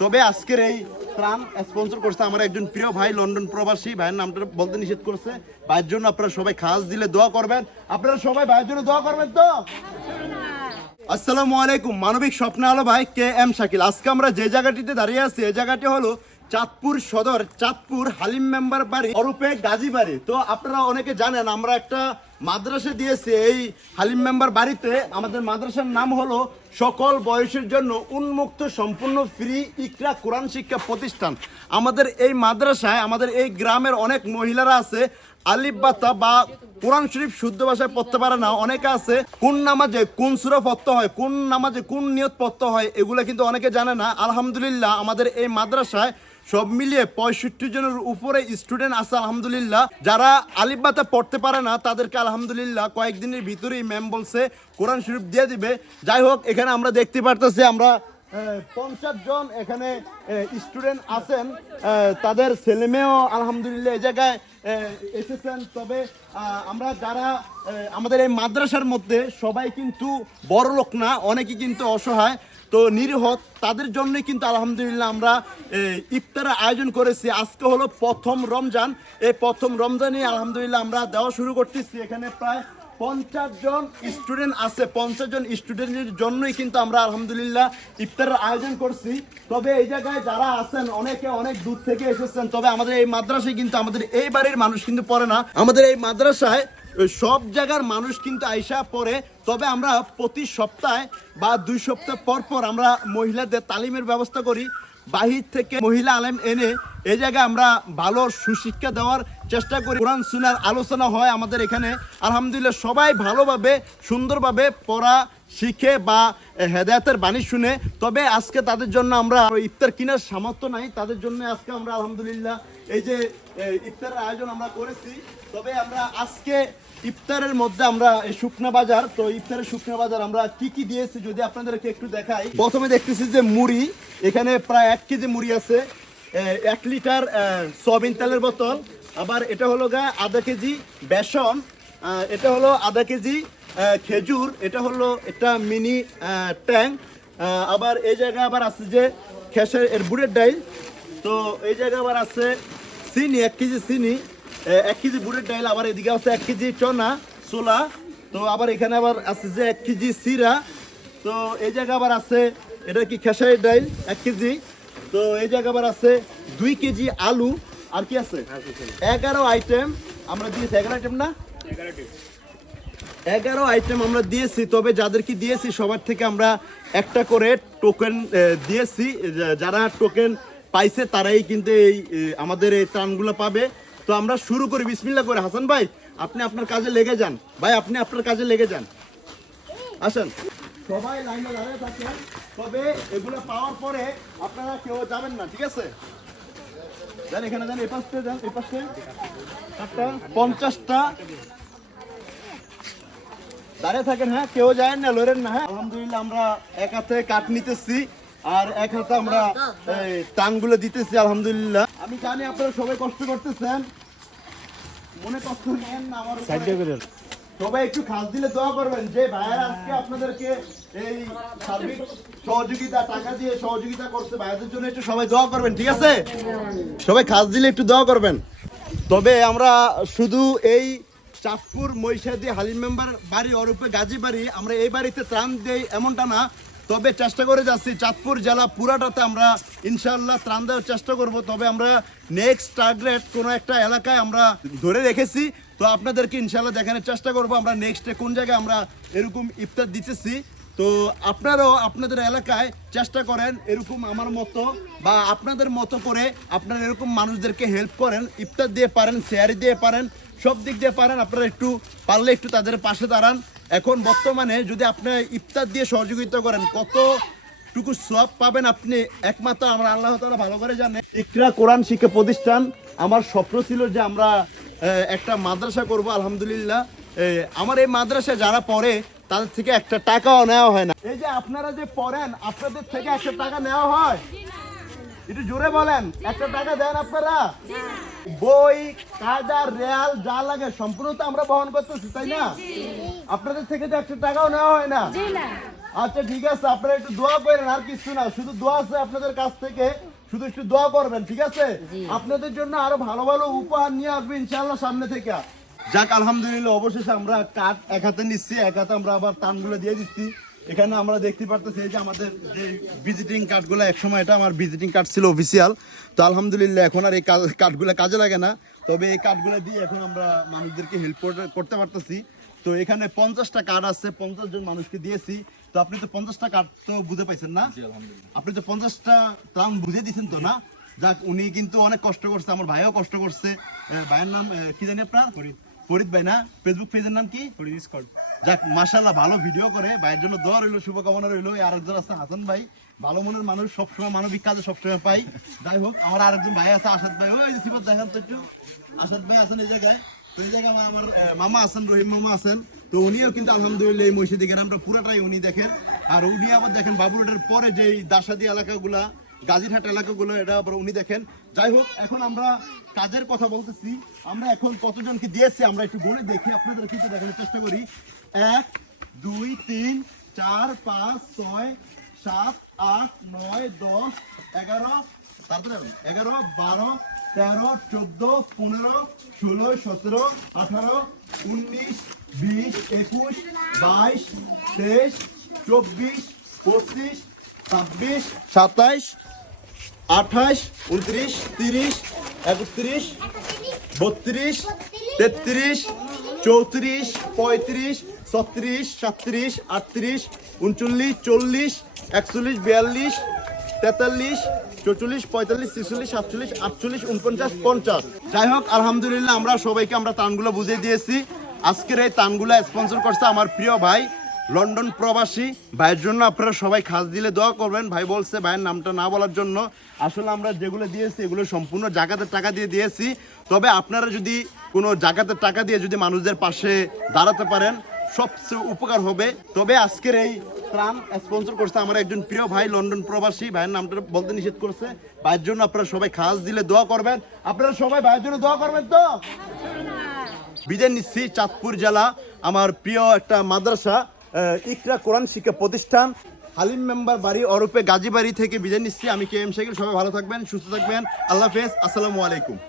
তবে আজকের এই ত্রাণ স্পন্সর করছে আমার একজন প্রিয় ভাই, লন্ডন প্রবাসী। ভাইয়ের নামটা বলতে নিষেধ করছে। ভাইয়ের জন্য আপনারা সবাই খাস দিলে দোয়া করবেন। আপনারা সবাই ভাইয়ের জন্য দোয়া করবেন তো? আসসালামু আলাইকুম। মানবিক স্বপ্ন আলো ভাই কে এম শাকিল। আজকে আমরা যে জায়গাটিতে দাঁড়িয়ে আছি এই জায়গাটি হলো চাঁদপুর সদর, চাঁদপুর হালিম মেম্বার বাড়ি, অরূপে গাজী বাড়ি। তো আপনারা অনেকে জানেন, আমরা একটা মাদ্রাসা দিয়েছি এই হালিম মেম্বার বাড়িতে। আমাদের মাদ্রাসার নাম হলো সকল বয়সের জন্য উন্মুক্ত সম্পূর্ণ ফ্রি ইকরা কোরআন শিক্ষা প্রতিষ্ঠান। আমাদের এই মাদ্রাসায়, আমাদের এই গ্রামের অনেক মহিলারা আছে, আলিফ বাতা বা কোরআন শরীফ শুদ্ধ ভাষায় পড়তে পারে না, অনেকে আছে, কোন নামাজে কোন সুরা পড়তে হয়, কোন নামাজে কোন নিয়ত পড়তে হয়, এগুলো কিন্তু অনেকে জানে না। আলহামদুলিল্লাহ, আমাদের এই মাদ্রাসায় সব মিলিয়ে পঁয়ষট্টি জনের উপরে স্টুডেন্ট আছে, আলহামদুলিল্লাহ। যারা আলিফ বাতা পড়তে পারে না, তাদেরকে আলহামদুলিল্লাহ কয়েকদিনের ভিতরেই ম্যাম বলছে, কোরআন শরীফ দিয়ে দিবে। যাই হোক, এখানে আমরা দেখতে পারতেছি, আমরা পঞ্চাশ জন এখানে স্টুডেন্ট আছেন। তাদের ছেলেমেয়েও আলহামদুলিল্লাহ এই জায়গায় এসেছেন। তবে আমরা যারা আমাদের এই মাদ্রাসার মধ্যে সবাই কিন্তু বড় লোক না, অনেকে কিন্তু অসহায়। তো নিরীহ, তাদের জন্যই কিন্তু আলহামদুলিল্লাহ আমরা ইফতারের আয়োজন করেছি। আজকে হলো প্রথম রমজান। এই প্রথম রমজানই আলহামদুলিল্লাহ আমরা দেওয়া শুরু করতেছি। এখানে প্রায় পঞ্চাশ জন স্টুডেন্ট আছে। পঞ্চাশ জন স্টুডেন্টের জন্যই কিন্তু আমরা আলহামদুলিল্লাহ ইফতারের আয়োজন করছি। তবে এই জায়গায় যারা আছেন, অনেকে অনেক দূর থেকে এসেছেন, তবে আমাদের এই মাদ্রাসায় কিন্তু আমাদের এই বাড়ির মানুষ কিন্তু পড়ে না। আমাদের এই মাদ্রাসায় সব জায়গার মানুষ কিন্তু আইসা পড়ে। তবে আমরা প্রতি সপ্তাহে বা দুই সপ্তাহ পর পর আমরা মহিলাদের তালিমের ব্যবস্থা করি। বাহির থেকে মহিলা আলেম এনে এই জায়গায় আমরা ভালো সুশিক্ষা দেওয়ার চেষ্টা করি। কোরআন সুনার আলোচনা হয় আমাদের এখানে। আলহামদুলিল্লাহ সবাই ভালোভাবে, সুন্দরভাবে পড়া শিখে বা হেদায়তের বাণী শুনে। তবে আজকে তাদের জন্য আমরা ইফতার কেনার সামর্থ্য নাই। তাদের জন্য আজকে আমরা আলহামদুলিল্লাহ এই যে ইফতারের আয়োজন আমরা করেছি। তবে আমরা আজকে ইফতারের মধ্যে আমরা এই শুকনা বাজার, তো ইফতারের শুকনা বাজার আমরা কি কি দিয়েছি যদি আপনাদেরকে একটু দেখাই। প্রথমে দেখতেছি যে মুড়ি, এখানে প্রায় এক কেজি মুড়ি আছে এক লিটার সয়াবিন তেলের বোতল। আবার এটা হলো গা আধা কেজি বেসন এটা হলো আধা কেজি খেজুর, এটা হলো একটা মিনি ট্যাঙ্ক আবার এই জায়গায় আবার আছে যে খেসের, এর বুড়ের ডাইল। তো এই জায়গায় আবার আছে চিনি, এক কেজি চিনি। এক কেজি বুড়ের ডাইল আবার এদিকে আছে এক কেজি চনা ছোলা। তো আবার এখানে আবার আছে যে এক কেজি সিরা। তো এই জায়গা আবার আছে এটা কি খেসারির ডাইল? এক কেজি। তো এই জায়গা আবার আছে দুই কেজি আলু। আর কি আছে? এগারো আইটেম আমরা দিয়েছি। এগারো আইটেম না? এগারো আইটেম আমরা দিয়েছি তবে যাদেরকে দিয়েছি সবার থেকে আমরা একটা করে টোকেন দিয়েছি। যারা টোকেন পাইছে তারাই কিন্তু এই আমাদের এই ত্রাণগুলো পাবে। তো আমরা শুরু করি বিসমিল্লা করে। হাসান ভাই, আপনি আপনার কাজে লেগে যান। ভাই, আপনি আপনার কাজে লেগে যান। আসেন। সবাই লাইনে দাঁড়িয়ে থাকেন। তবে এগুলো পাওয়ার পরে আপনারা কেউ যাবেন না, ঠিক আছে? যান, এখানে যান, এই পাশে যান, এই পাশে। একটা, পঞ্চাশটা। দাঁড়িয়ে থাকেন হ্যাঁ? কেউ যায় না, লড়েন না হ্যাঁ? আলহামদুলিল্লাহ, আমরা এক হাতে কাঠ নিতেছি। আর এক হাতে আমরা টাংগুলো দিতেছি আলহামদুলিল্লাহ। আমি জানি আপনারা সবাই কষ্ট করতেছেন। মনে কষ্ট নেন না আমার। সবাই একটু খাস দিলে দোয়া করবেন। যে ভাইয়ারা আজকে আপনাদেরকে এই সার্বিক সহযোগিতা টাকা দিয়ে সহযোগিতা করতে ভাইয়াদের জন্য একটু সবাই দোয়া করবেন ঠিক আছে? সবাই খাস দিলে একটু দোয়া করবেন। তবে আমরা শুধু এই চাঁদপুর মহিষাদি হালিম মেম্বার বাড়ি অরূপে গাজী বাড়ি আমরা এই বাড়িতে ত্রাণ দেই এমনটা না। তবে চেষ্টা করে যাচ্ছি। চাঁদপুর জেলা পুরাটাতে আমরা ইনশাল্লাহ ত্রাণ দেওয়ার চেষ্টা করব। তবে আমরা নেক্সট টার্গেট কোনো একটা এলাকায় আমরা ধরে রেখেছি। তো আপনাদেরকে ইনশাল্লাহ দেখানোর চেষ্টা করব আমরা নেক্সটে কোন জায়গায় আমরা এরকম ইফতার দিতেছি। তো আপনারাও আপনাদের এলাকায় চেষ্টা করেন এরকম আমার মতো বা আপনাদের মতো করে আপনারা এরকম মানুষদেরকে হেল্প করেন, ইফতার দিয়ে পারেন, শেয়ারি দিয়ে পারেন, সব দিক দিয়ে পারেন। আপনারা একটু পারলে একটু তাদের পাশে দাঁড়ান। এখন বর্তমানে যদি আপনি ইফতার দিয়ে সহযোগিতা করেন কতটুকু সব পাবেন আপনি? একমাত্র আমরা আল্লাহ তাআলা ভালো করে জানেন ইকরা কোরআন শিক্ষা প্রতিষ্ঠান আমার স্বপ্ন ছিল যে আমরা একটা মাদ্রাসা করব আলহামদুলিল্লাহ। আমার এই মাদ্রাসায় যারা পড়ে তাদের থেকে একটা টাকাও নেওয়া হয় না। এই যে আপনারা যে পড়েন আপনাদের থেকে একটা টাকা নেওয়া হয়? একটু জোরে বলেন একটা টাকা দেন আপনারা? বই কায়দা রেয়াল যা লাগে সম্পূর্ণ তো আমরা বহন করতেছি তাই না? আপনাদের থেকে তো একটা টাকাও নেওয়া হয় না। আচ্ছা ঠিক আছে আপনারা একটু দোয়া করেন আর কিছু না। শুধু দোয়া আছে আপনাদের কাছ থেকে শুধু একটু দোয়া করবেন ঠিক আছে? আপনাদের জন্য আরও ভালো ভালো উপহার নিয়ে আসবে ইনশাল্লাহ সামনে থেকে। যাক আলহামদুলিল্লাহ অবশেষে আমরা কাঠ এক হাতে নিচ্ছি এক হাতে আমরা আবার টানগুলো দিয়ে দিচ্ছি। এখানে আমরা দেখতে পারতেছি যে আমাদের যে ভিজিটিং কার্ডগুলো একসময় এটা আমার ভিজিটিং কার্ড ছিল অফিসিয়াল তো আলহামদুলিল্লাহ এখন আর এই কার্ডগুলো কাজে লাগে না। তবে এই কার্ডগুলো দিয়ে এখন আমরা মানুষদেরকে হেল্প করতে পারতেছি। তো এখানে পঞ্চাশটা কার্ড আছে পঞ্চাশ জন মানুষকে দিয়েছি। তো আপনি তো পঞ্চাশটা কার্ড তো বুঝে পাইছেন না? আপনি তো পঞ্চাশটা ত্রাণ বুঝে দিয়েছেন তো না? যাক উনি কিন্তু অনেক কষ্ট করছে আমার ভাইও কষ্ট করছে। ভাইয়ের নাম কি জানি আপনার? ফরিদ। ভাই না? ফেসবুক পেজের নাম কি? ফরিদ স্কট যাক মাশাল্লাহ ভালো ভিডিও করে। ভাইয়ের জন্য দোয়া রইল শুভকামনা রইল। এই আরেকজন আছে হাসান ভাই। ভালো মনের মানুষ সবসময় মানবিক কাজে সবসময় পাই। যাই হোক আমার আরেকজন ভাই আছে আসাদ ভাই। ওই সিফাত দেখান তো একটু। আসাদ ভাই আছেন এই জায়গায়। আমার মামা আছেন, রহিম মামা আছেন। তো উনিও কিন্তু আলহামদুলিল্লাহ এই মহিষাদি গ্রামটা পুরাটাই উনি দেখেন। আর উনি আবার দেখেন বাবুরোডের পরে যে দাসাদি এলাকাগুলা, গাজীরহাট এলাকাগুলো, এটা আবার উনি দেখেন। যাই হোক, এখন আমরা কাজের কথা বলতেছি। আমরা এখন কতজনকে দিয়েছি, আমরা একটু বলে দেখি আপনাদের কিন্তু দেখানোর চেষ্টা করি। এক, দুই, তিন, চার, পাঁচ, ছয়, সাত, আট, নয়, দশ, এগারো, তারপরে এগারো, বারো তেরো, চোদ্দ, পনেরো, ষোলো, সতেরো, আঠারো, উনিশ, বিশ, একুশ, বাইশ, তেইশ, চব্বিশ, পঁচিশ, ছাব্বিশ, সাতাইশ আঠাশ উনত্রিশ, তিরিশ, একত্রিশ, বত্রিশ, তেত্রিশ, চৌত্রিশ, পঁয়ত্রিশ, ছত্রিশ সাতত্রিশ আটত্রিশ, উনচল্লিশ, চল্লিশ, একচল্লিশ, বিয়াল্লিশ, তেতাল্লিশ চৌচল্লিশ, পঁয়তাল্লিশ, ছেচল্লিশ, সাতচল্লিশ, আটচল্লিশ, উনপঞ্চাশ, পঞ্চাশ। যাই হোক, আলহামদুলিল্লাহ, আমরা সবাইকে আমরা তানগুলো বুঝিয়ে দিয়েছি। আজকের এই তানগুলো স্পন্সর করছে আমার প্রিয় ভাই, লন্ডন প্রবাসী। ভাইয়ের জন্য আপনারা সবাই খাস দিলে দোয়া করবেন। ভাই বলছে, ভাইয়ের নামটা না বলার জন্য আসলে আমরা যেগুলো দিয়েছি, এগুলো সম্পূর্ণ জাকাতের টাকা দিয়ে দিয়েছি। তবে আপনারা যদি কোনো জাকাতের টাকা দিয়ে যদি মানুষদের পাশে দাঁড়াতে পারেন সবচেয়ে উপকার হবে। তবে আজকের এই ত্রাণ স্পন্সর করছে আমার একজন প্রিয় ভাই, লন্ডন প্রবাসী। ভাইয়ের নামটা বলতে নিষেধ করছে। ভাইয়ের জন্য আপনারা সবাই খাস দিলে দোয়া করবেন। আপনারা সবাই ভাইয়ের জন্য দোয়া করবেন তো? বিদায় নিচ্ছি চাঁদপুর জেলা। আমার প্রিয় একটা মাদ্রাসা ইকরা কোরআন শিক্ষা প্রতিষ্ঠান। হালিম মেম্বার বাড়ি অরূপে গাজী বাড়ি থেকে বিদায় নিচ্ছি। আমি কে এম সবাই ভালো থাকবেন, সুস্থ থাকবেন। আল্লাহ হাফেজ। আসসালামু আলাইকুম।